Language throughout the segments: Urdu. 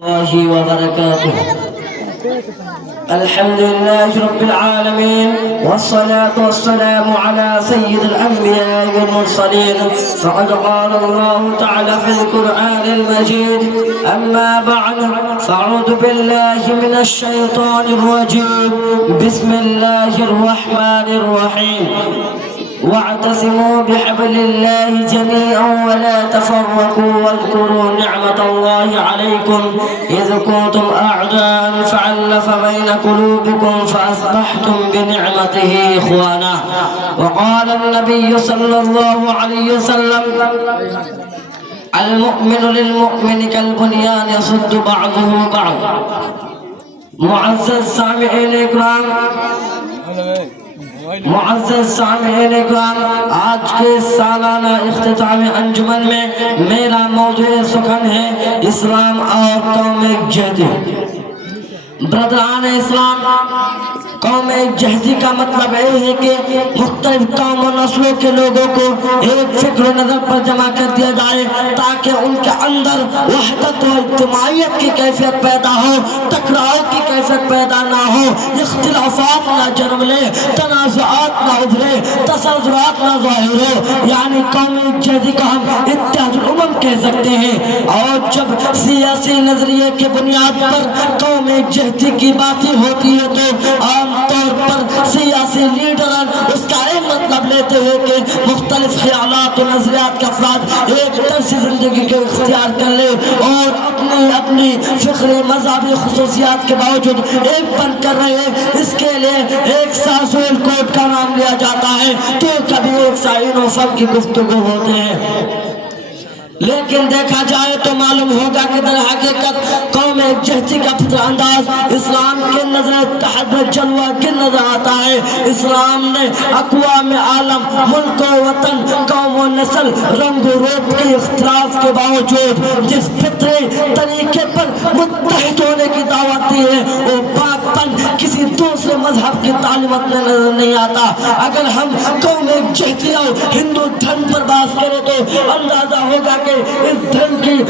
الله وبركاته. الحمد لله رب العالمين، والصلاة والسلام على سيد الأنبياء والمرسلين. فقد قال الله تعالى في القرآن المجيد: أما بعد فأعوذ بالله من الشيطان الرجيم. بسم الله الرحمن الرحيم. واعتصموا بحبل الله جميعا ولا تفرقوا واذكروا نعمة الله عليكم إذ كنتم أعداء فألف بين قلوبكم فأصبحتم بنعمته إخوانا. وقال النبي صلى الله عليه وسلم: المؤمن للمؤمن كالبنيان يصد بعضه بعض. معزز سامعین اکرام، معزز سامعین اکرام، آج کے سالانہ اختتام انجمن میں میرا موضوع سخن ہے اسلام اور قوم یکجہتی. برادران اسلام، قوم یکجہتی کا مطلب یہ ہے کہ مختلف قوم و نسلوں کے لوگوں کو ایک فکر و نظر پر جمع کر دیا جائے تاکہ ان کے اندر وحدت و اجتماعیت کی کیفیت پیدا ہو، ٹکراؤ کی کیفیت پیدا نہ ہو، اختلافات نہ جنم لے، تنازعات نہ ابھرے، تصورات نہ ظاہر ہو. یعنی قوم یکجہتی کو ہم اتحاد الامم کہہ سکتے ہیں. اور جب سیاسی نظریے کے بنیاد پر قوم یکجہتی کی باتیں ہوتی ہے تو عام طور پر سیاسی لیڈران اس کا ایک مطلب لیتے ہیں کہ مختلف خیالات و نظریات کے افراد ایک طرز زندگی کے اختیار کر لے اور اپنی فکری مذہبی خصوصیات کے باوجود ایک بن کر رہے. اس کے لیے ایک سازویل کوڈ کا نام لیا جاتا ہے تو کبھی ایک سائن و فن کی گفتگو ہوتے ہیں. لیکن دیکھا جائے تو معلوم ہوگا کہ در حقیقت قوم یکجہتی کا فطری انداز اسلام کے نظر اتحاد میں جلوہ گر نظر آتا ہے. اسلام نے اقوام عالم، ملک و وطن، قوم و نسل، رنگ و روپ کے اختلاف کے باوجود جس فطری طریقے پر متحد ہونے کی دعوت دی ہے وہ پاک پن کسی دوسرے مذہب کی تعلیمات میں نظر نہیں آتا. اگر ہم قوم یکجہتی اور ہندو دھرم پر بات کریں تو اندازہ ہوگا کہ اس دھرم کی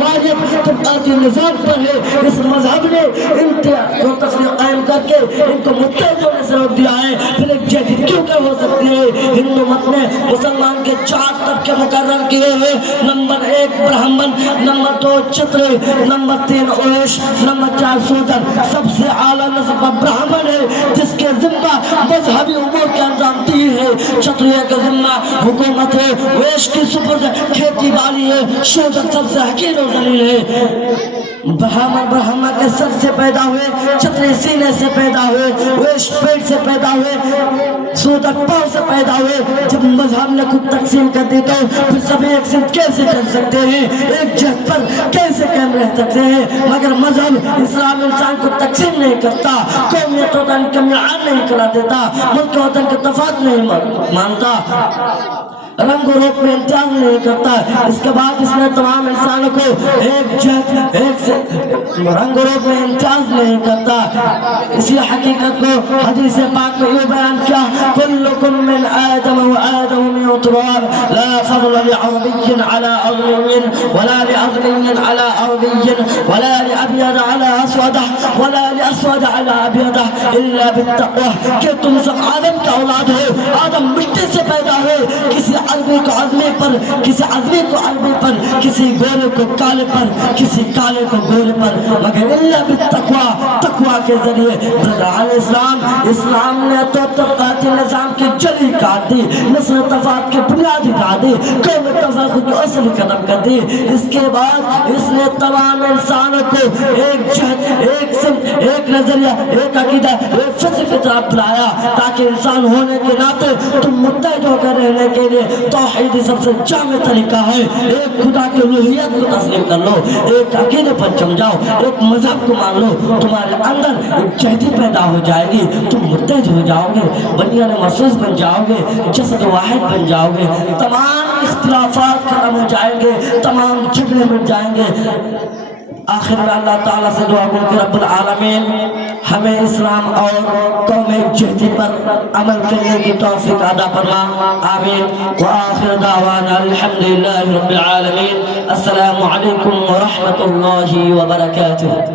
واجب طبقاتی نظام پر ہے. اس مذہب نے انتہا تفریق قائم کر کے ان کو متحد ہونے سے روک دیا ہے. پھر یکجہتی کیوں کہ ہو سکتی ہے؟ ہندو مت نے مسلمان کے 4 طبقے مقرر کیے ہیں. نمبر 1 برہمن، نمبر 2 چھتری، نمبر 3 اویش، نمبر 4 شودر. سب سے اعلیٰ نسب برہمن ہے جس کے ذمہ مذہبی امور کے انجام دی ہے. چھتری کے ذمہ حکومت ہے، اویش کی سپرد کھیتی باڑی ہے، شودر سب سے حقیر و ذلیل ہے. برہمن کے سر سے پیدا ہوئے، چھتری سینے سے پیدا ہوئے، اویش پیٹ سے پیدا ہوئے، شودر پاؤں سے پیدا ہوئے. جب مذہب نے خود تقسیم کر دی تو پھر سب ایک ساتھ کیسے چل سکتے ہیں؟ ایک جہت پر کیسے قائم رہ سکتے ہیں؟ مگر مذہب اسلام انسان کو تقسیم نہیں کرتا، قومیت وطن کا میعان نہیں کرا دیتا، ملک وطن کا تفاوت نہیں مانتا، رنگ و روپ میں امتیاز نہیں کرتا. اس کے بعد اس نے تمام انسانوں کو ایک جہت، ایک سے رنگ و روپ میں امتیاز نہیں کرتا. اسی حقیقت کو حدیث پاک میں یہ بیان کیا: کلکم من آدم و آدم من تراب لا فضل لعربی على عربی ولا لعربی على عربی ولا لأبيض على أسود ولا لأسود على أبيض إلا بالتقوى. کہ تم سب آدم کا اولاد ہو، آدم مٹی سے پیدا ہوئے، کسی عربی کو عربی پر، کسی عربی کو عربی پر، کسی گورے کو کالے پر، کسی کالے کو گورے پر، مگر اللہ بالتقوی، تقوی کے ذریعے. برادران اسلام، اسلام نے تو طبقاتی نظام کی جلی کاٹ دی، نسل تفاوت کی بنیادی کاٹ دی، قوم تفاوت کی اصل ختم کر دی. اس کے بعد اس نے تمام انسانوں کو ایک جہت، ایک سمت، ایک نظریہ، ایک عقیدہ، ایک فطر کی طرف بلایا تاکہ انسان ہونے کے ناطے تم متحد ہو کر رہنے کے لیے توحید سب سے جامع طریقہ ہے. ایک خدا کی الوہیت کو تسلیم کر لو، ایک عقیدے پر جم جاؤ، ایک مذہب کو مان لو، تمہارے اندر یکجہتی پیدا ہو جائے گی، تم متحد ہو جاؤ گے، بنیان محسوس بن جاؤ گے، جسد واحد بن جاؤ گے، تمام اختلافات ختم ہو جائیں گے، تمام جھگڑے مٹ جائیں گے. آخر میں اللہ تعالیٰ سے دعا کروں کہ رب العالمین ہمیں اسلام اور قوم جہتی پر عمل کرنے کی توفیق عطا فرما، آمین۔ وآخر دعوانا الحمدللہ رب العالمین۔ السلام علیکم ورحمۃ اللہ وبرکاتہ۔